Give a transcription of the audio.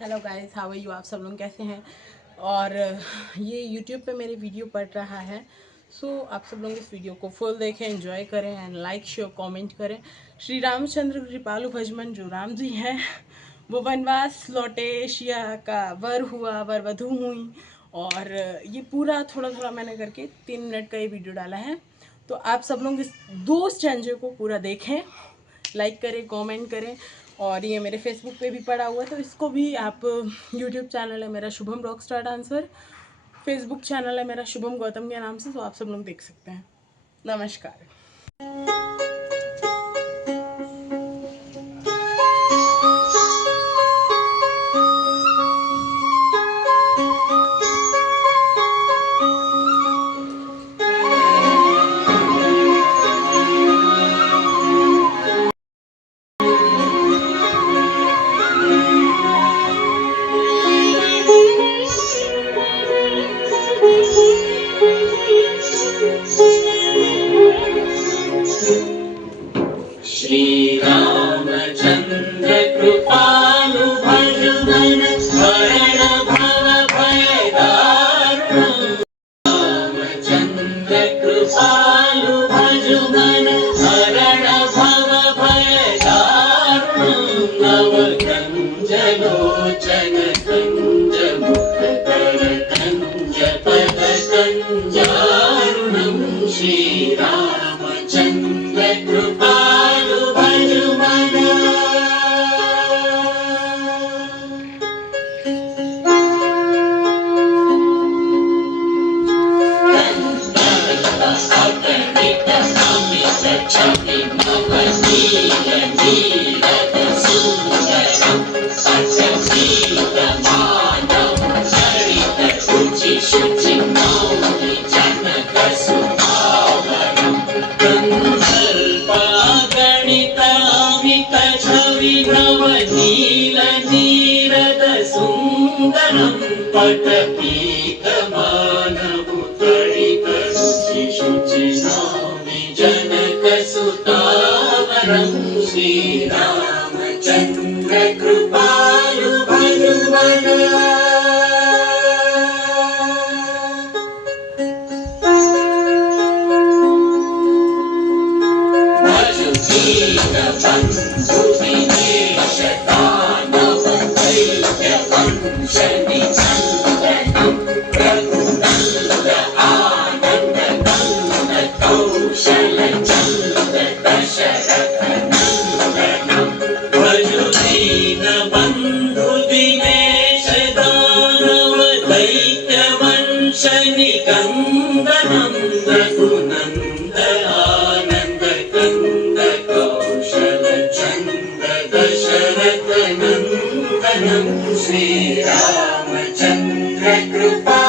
Hello guys, how are you. आप सब लोग कैसे हैं। और ये यूट्यूब पे मेरे वीडियो पड़ रहा है, सो आप सब लोग इस वीडियो को फुल देखें, एंजॉय करें एंड लाइक शेयर कमेंट करें। श्री रामचंद्र कृपालु भजमन जो राम जी हैं वो वनवास लौटे, शिया का वर हुआ, वर वधू हुई। और ये पूरा थोड़ा थोड़ा मैंने करके 3 मिनट का ये वीडियो डाला है, तो आप सब लोग इस 2 स्टैंजे को पूरा देखें, लाइक करें, कमेंट करें। और ये मेरे फेसबुक पे भी पड़ा हुआ है, तो इसको भी आप, यूट्यूब चैनल है मेरा Shubham rock star dancer, Facebook channel है मेरा शुभम गौतम के नाम से, तो आप सब लोग देख सकते हैं। नमस्कार। श्री रामचंद्र कृपालु भजमन हरण भव भय दारुण। रामचंद्र कृपालु भजमन हरण भव भय दारुण। नव कंज लोचन कंज मुख कर कंज पद कंजारुणम। श्री रामचंद्र कृपालु भजमन। अगणित अमित छवि नव नील नीरद सुंदरम। अटवीत मानव चरित रुचि शुचि मौलि जनक सुभावरम। गणितामित छवि नव नील नीरद सुंदरम। पटपीत मानव तड़ित रुचि शुचि नौमि जनक सुतावरम। श्री रामचंद्र कृपालु भजमन। भजवीर बंधु दिनेश दानव दैत्य वंश निचंदनम। रघुनंद आनंद नंद कौशल चंद दशरथ नंदनम। भजवीर बंधु दिनेश दानव दैत्य वंश निकंदनम। रघुनंद आनंद कंद कौशल चंद दशरथ नंदनम। श्री रामचंद्र कृपा